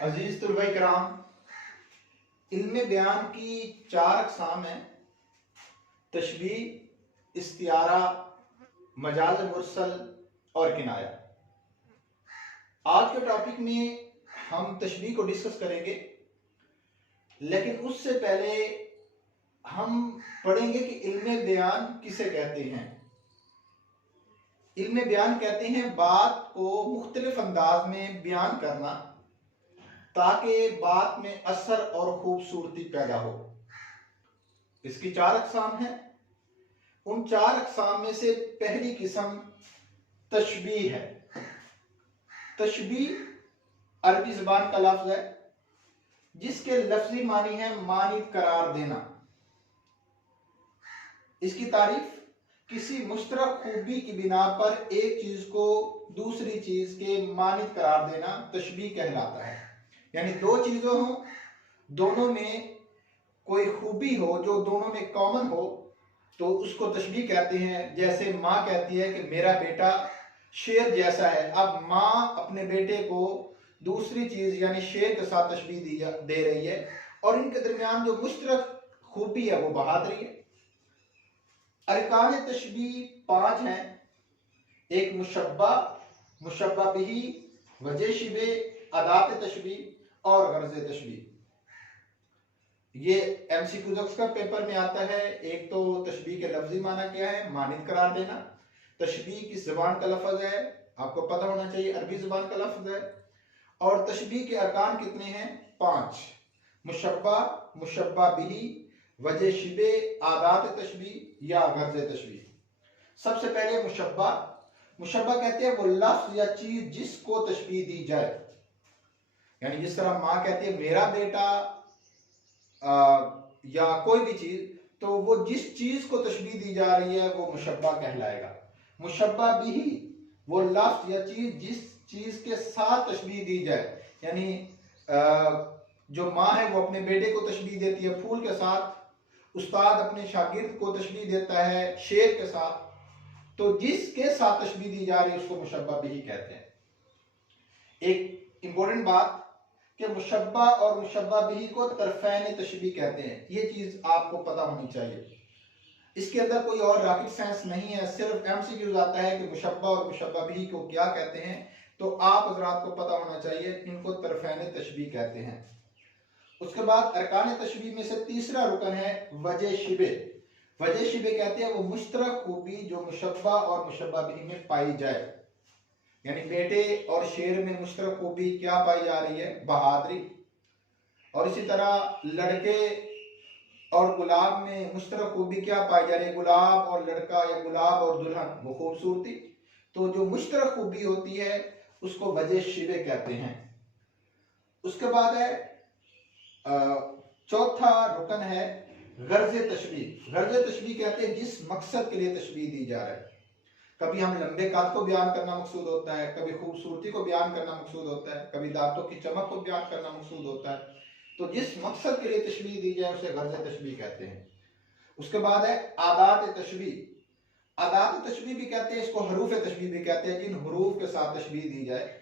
अजीज तुलबा कराम, इल्म बयान की 4 अक़साम हैं। तशबीह, इस्तिआरा, मजाज मुरसल और किनाया। आज के टॉपिक में हम तशबीह को डिस्कस करेंगे, लेकिन उससे पहले हम पढ़ेंगे कि इल्म बयान किसे कहते हैं। इल्म बयान कहते हैं बात को मुख्तलिफ अंदाज में बयान करना ताकि बात में असर और खूबसूरती पैदा हो। इसकी 4 अक़साम हैं। उन 4 अक़साम में से पहली किस्म तशबीह है। तशबीह अरबी ज़बान का लफ्ज़ है जिसके लफ्ज़ी मानी है मानित करार देना। इसकी तारीफ किसी मुश्तरक खूबी की बिना पर एक चीज को दूसरी चीज के मानित करार देना तशबीह कहलाता है। यानी दो चीजों हो, दोनों में कोई खूबी हो जो दोनों में कॉमन हो, तो उसको तशबीह कहते हैं। जैसे माँ कहती है कि मेरा बेटा शेर जैसा है। अब माँ अपने बेटे को दूसरी चीज यानी शेर के साथ तशबीह दे रही है और इनके दरमियान जो मुश्तरक खूबी है वो बहादुरी है। अरकान तशबीह 5 हैं। एक मुशब्बा, मुशब्बा बिही, वजह शिबे, अदात तशबीह और गर्ज तशबीह। ये MCQs का पेपर में आता है। एक तो तशबीह के लफ्जी माना क्या है, मानित करार देना। तशबीह किस ज़बान का लफ्ज़ है आपको पता होना चाहिए, अरबी ज़बान का लफ्ज़ है। और तशबीह के अरकान कितने हैं? 5। मुशब्बा, मुशब्बा बिही, वजह शिबे, आदात तशबीह या गर्ज तशबीह। सबसे पहले मुशब्बा। मुशब्बा कहते हैं वो लफ्ज़ या चीज जिसको तशबीह दी जाए। यानी जिस तरह माँ कहती है मेरा बेटा या कोई भी चीज, तो वो जिस चीज को तशबीह दी जा रही है वो मुशब्बा कहलाएगा। मुशब्बा बिही वो लफ्ज़ या चीज जिस चीज के साथ तशबीह दी जाए। यानी जो माँ है वो अपने बेटे को तशबीह देती है फूल के साथ, उस्ताद अपने शागिर्द को तशबीह देता है शेर के साथ, तो जिसके साथ तशबीह दी जा रही है उसको मुशब्बा बिही कहते हैं। एक इंपॉर्टेंट बात कि मुशब्बा और मुशब्बा बिही को तरफैन तशबीह कहते हैं। ये चीज आपको पता होनी चाहिए। इसके अंदर कोई और रॉकेट साइंस नहीं है, सिर्फ MCQ आता है कि मुशब्बा और मुशब्बा बिही को क्या कहते हैं, तो आप हज़रात को पता होना चाहिए इनको तरफैन तशबीह कहते हैं। उसके बाद अरकान तशबीह में से तीसरा रुकन है वजह शिबे। वजह शिबे कहते हैं वो मुश्तरक खूबी जो मुशब्बा और मुशब्बा बिही में पाई जाए। यानी बेटे और शेर में मुश्तरक खूबी क्या पाई जा रही है? बहादुरी। और इसी तरह लड़के और गुलाब में मुश्तरक खूबी क्या पाई जा रही है? गुलाब और लड़का या गुलाब और दुल्हन, वो खूबसूरती। तो जो मुश्तरक खूबी होती है उसको वजह शिबे कहते हैं। उसके बाद है चौथा रुकन है गर्ज तशबीह। गर्ज तशबीह कहते हैं जिस मकसद के लिए तशबीह दी जा रहा है। कभी हम लंबे कद को बयान करना मकसूद होता है, कभी खूबसूरती को बयान करना मकसूद होता है, कभी दांतों की चमक को बयान करना मकसूद होता है। तो जिस मकसद के लिए तशबीह दी जाए उसे गर्ज तशबीह कहते हैं। उसके बाद है आदात तशबीह। आदात तशबीह भी कहते हैं, इसको हरूफ तशबीह भी कहते हैं, जिन हरूफ के साथ तशबीह दी जाए।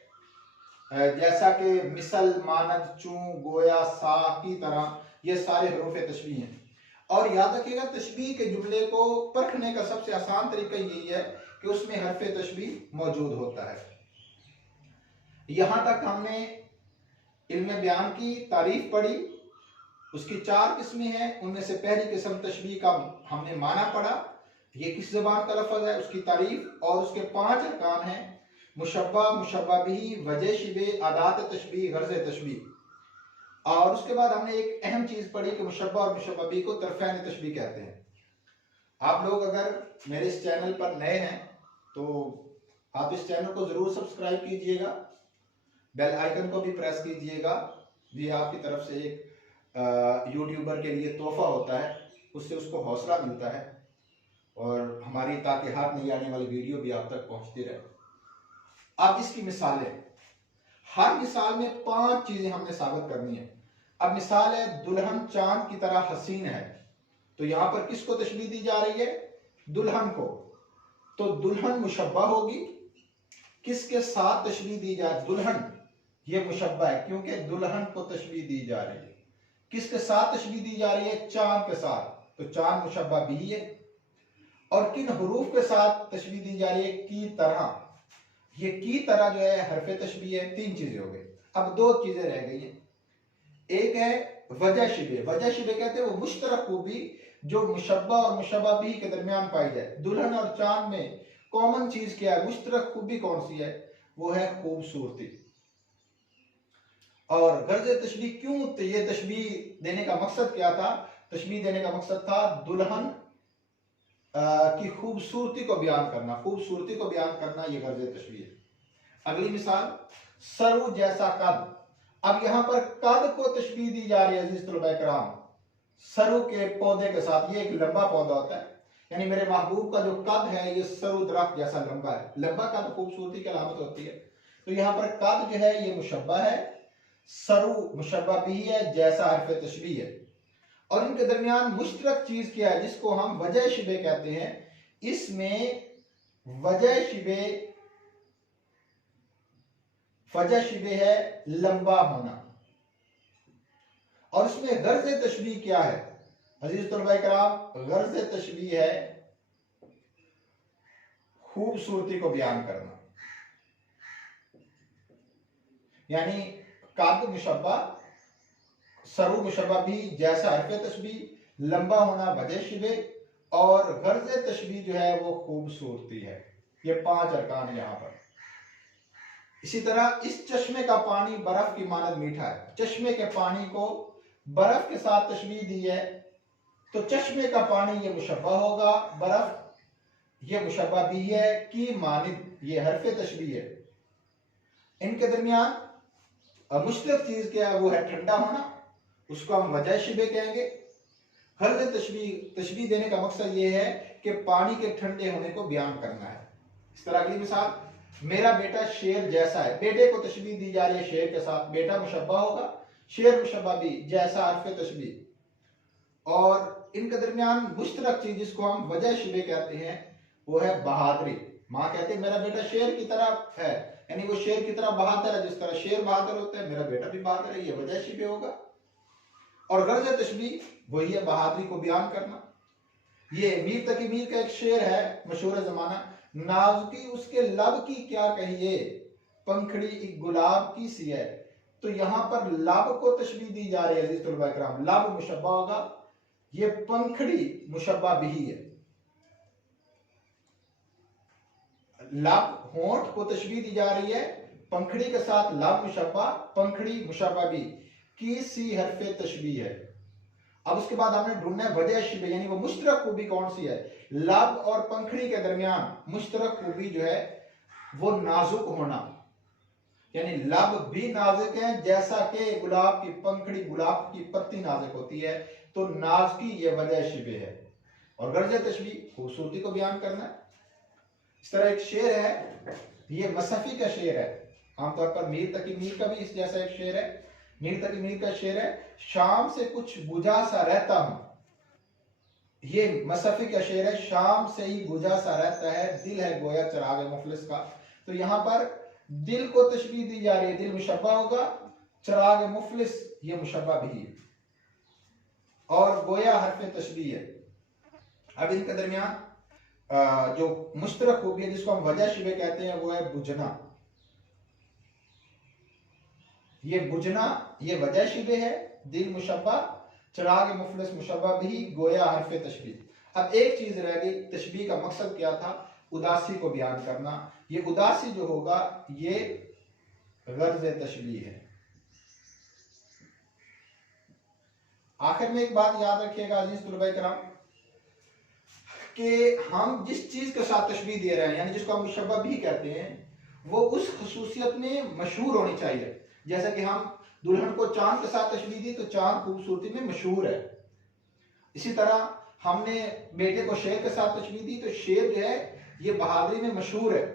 जैसा कि मिसल, मानद, चूं, गोया, सा की तरह ये सारे हरूफ तशबीह हैं। और याद रखिएगा तशबीह के जुमले को परखने का सबसे आसान तरीका यही है कि उसमें हरफ तशबीह मौजूद होता है। यहां तक हमने इल्म बयान की तारीफ पढ़ी। उसकी 4 किस्में हैं। उनमें से पहली किस्म तशबीह का हमने माना पढ़ा, ये किस ज़बान का लफ्ज़ है, उसकी तारीफ और उसके 5 अरकान हैं। मुशब्बा, मुशब्बा बिही, वजह शिबे, आदात तशबीह, गर्ज तशबीह। और उसके बाद हमने एक अहम चीज पढ़ी कि मुशब्बा और मुशब्बा बिही को तरफैन तशबीह कहते हैं। आप लोग अगर मेरे इस चैनल पर नए हैं तो आप इस चैनल को जरूर सब्सक्राइब कीजिएगा, बेल आइकन को भी प्रेस कीजिएगा। ये आपकी तरफ से एक यूट्यूबर के लिए तोहफा होता है, उससे उसको हौसला मिलता है और हमारी ताकि हाथ नहीं आने वाली वीडियो भी आप तक पहुंचती रहे। अब इसकी मिसालें, हर मिसाल में 5 चीजें हमने साबित करनी है। अब मिसाल है दुल्हन चांद की तरह हसीन है, तो यहां पर किसको तशबीह दी जा रही है? दुल्हन को। तो दुल्हन मुशब्बा होगी। किसके साथ तशबीह दी जाए? दुल्हन ये मुशब्बा है, क्योंकि दुल्हन को तशबीह दी जा रही है। किसके साथ तशबीह दी जा रही है? चांद के साथ, तो चांद मुशब्बा भी है। और किन हुरूफ के साथ तशबीह दी जा रही है? की तरह। ये की तरह जो है हरफ तशबीह है। तीन चीजें हो गई। अब दो चीजें रह गई हैं। एक है वजह शिबे। वजह शिबे कहते हैं वो मुश्तरक खूबी जो मुशब्बा और मुशब्बा भी के दरमियान पाई जाए। दुल्हन और चांद में कॉमन चीज क्या है? मुश्तरक खूबी कौन सी है? वो है खूबसूरती। और गर्ज तशबीह क्यों? तो ये तशबीह देने का मकसद क्या था? तशबीह देने का मकसद था दुल्हन की खूबसूरती को बयान करना। खूबसूरती को बयान करना ये गर्ज तशबीह है। अगली मिसाल, सरु जैसा कद। अब यहां पर कद को तशबीह दी जा रही है अजीज तलबा कराम, सरु के पौधे के साथ। ये एक लंबा पौधा होता है, यानी मेरे महबूब का जो कद है ये सरु दरख्त जैसा लंबा है। लंबा कद खूबसूरती की अलामत होती है। तो यहाँ पर कद जो है ये मुशब्बा है, सरु मुशब्बा भी है, जैसा हरफ तशबीह है। और इनके दरमियान मुश्तरक चीज क्या है जिसको हम वजह शिबे कहते हैं? इसमें वजह शिबे है लंबा होना। और इसमें गर्ज तशबीह क्या है अजीज तलबा कराम? गर्ज तशबीह है खूबसूरती को बयान करना। यानी काद मुशब्बा, सरु मुशब्बा भी, जैसा हरफ तशबीह, लंबा होना वजह शिबे, और गर्ज तशबीह जो है वो खूबसूरती है। ये पांच अरकान यहां पर। इसी तरह इस चश्मे का पानी बर्फ की मानद मीठा है। चश्मे के पानी को बर्फ के साथ तशबीह दी है, तो चश्मे का पानी ये मुशब्बा होगा, बर्फ ये मुशब्बा भी है, की मानद ये हरफ तशबीह है। इनके दरमियान मुश्तरक चीज क्या है? वो है ठंडा होना, उसको हम वजह शिबे कहेंगे। गर्ज तशबीह देने का मकसद ये है कि पानी के ठंडे होने को बयान करना है। इस तरह अगली मिसाल, मेरा बेटा शेर जैसा है। बेटे को तशबीह दी जा रही है शेर के साथ। बेटा मुशब्बा होगा, शेर मुशब्बा भी, जैसा हरफ तशबीह। और इनके दरमियान मुश्तरक चीज जिसको हम वजह शिबे कहते हैं वो है बहादुरी। माँ कहते हैं मेरा बेटा शेर की तरह है, यानी वो शेर की तरह बहादुर है। जिस तरह शेर बहादुर होता है, मेरा बेटा भी बहादुर है, ये वजह शिबे होगा। और गर्ज तशबीह वही है बहादुरी को बयान करना। ये मीर तकी मीर का एक शेर है मशहूर जमाना, नाजुकी उसके लब की क्या कहिए, पंखड़ी एक गुलाब की सी है। तो यहां पर लब को तशबीह दी जा रही है अजीज तलबा कराम। लब मुशब्बा होगा, ये पंखड़ी मुशब्बा भी है। लब होंठ को तशबीह दी जा रही है, पंखड़ी के साथ लब मुशब्बा, पंखड़ी मुशब्बा भी, की सी हरफ तशबीह है। अब उसके बाद हमने ढूंढना है वजह शिबे, यानी वो मुश्तरक खूबी कौन सी है? लब और पंखड़ी के दरमियान मुश्तरक खूबी जो है वो नाजुक होना, यानी लब भी नाजुक है, जैसा कि गुलाब की पंखड़ी, गुलाब की पत्ती नाजुक होती है, तो नाजुकी ये वजह शिबे है। और गर्ज तशबीह खूबसूरती को बयान करना है। इस तरह एक शेर है, ये मसफी का शेर है। आमतौर पर मीर तकी मीर का भी इस जैसा एक शेर है। मीर तकी मीर का शेर है, शाम से कुछ बुझा सा रहता हूं। ये मसफी का शेर है, शाम से ही बुझा सा रहता है, दिल है गोया चिराग मुफलिस का। तो यहां पर दिल को तशबीह दी जा रही है, दिल मुशब्बा होगा, चिराग मुफलिस ये मुशब्बा भी है, और गोया हरफ तशबीह है। अब इनके दरमियान जो मुश्तरक खूबी है जिसको हम वजह शिबे कहते हैं वो है बुझना। ये बुझना ये वजह शिबे है, दिल मुशब्बा, चिराग मुफलिस मुशब्बा भी, गोया हरफ तशबीह। अब एक चीज रह गई, तशबीह का मकसद क्या था? उदासी को बयान करना। ये उदासी जो होगा ये गर्ज तशबीह है। आखिर में एक बात याद रखिएगा अजीज तुलबा कराम, कि हम जिस चीज के साथ तशबीह दे रहे हैं, यानी जिसको हम मुशब्बा भी कहते हैं, वो उस खसूसियत में मशहूर होनी चाहिए। जैसे कि हम दुल्हन को चांद के साथ तशबीह दी, तो चांद खूबसूरती में मशहूर है। इसी तरह हमने बेटे को शेर के साथ तशबीह दी, तो शेर जो है ये बहादुरी में मशहूर है।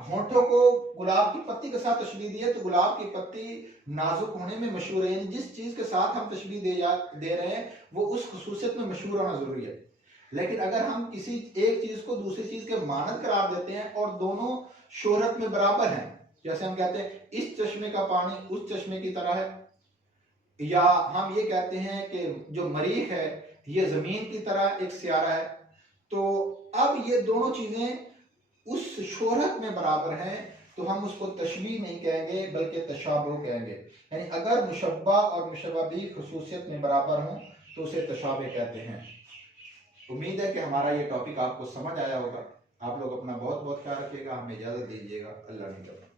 होंठों को गुलाब की पत्ती के साथ तशबीह दी है, तो गुलाब की पत्ती नाजुक होने में मशहूर है। यानी जिस चीज के साथ हम तशबीह दे रहे हैं वो उस खसूसियत में मशहूर होना जरूरी है। लेकिन अगर हम किसी एक चीज को दूसरी चीज के मानद करार देते हैं और दोनों शोहरत में बराबर हैं, जैसे हम कहते हैं इस चश्मे का पानी उस चश्मे की तरह है, या हम ये कहते हैं कि जो मरीख है ये जमीन की तरह एक सियारा है। तो अब ये दोनों चीजें उस शोहरत में बराबर हैं, तो हम उसको तशबीह नहीं कहेंगे बल्कि तशाबुह कहेंगे। यानी अगर मुशब्बा और मुशब्बा भी खसूसियत में बराबर हों तो उसे तशाबुह कहते हैं। उम्मीद है कि हमारा ये टॉपिक आपको समझ आया होगा। आप लोग अपना बहुत बहुत ख्याल रखिएगा, हमें इजाजत दीजिएगा। अल्लाह ने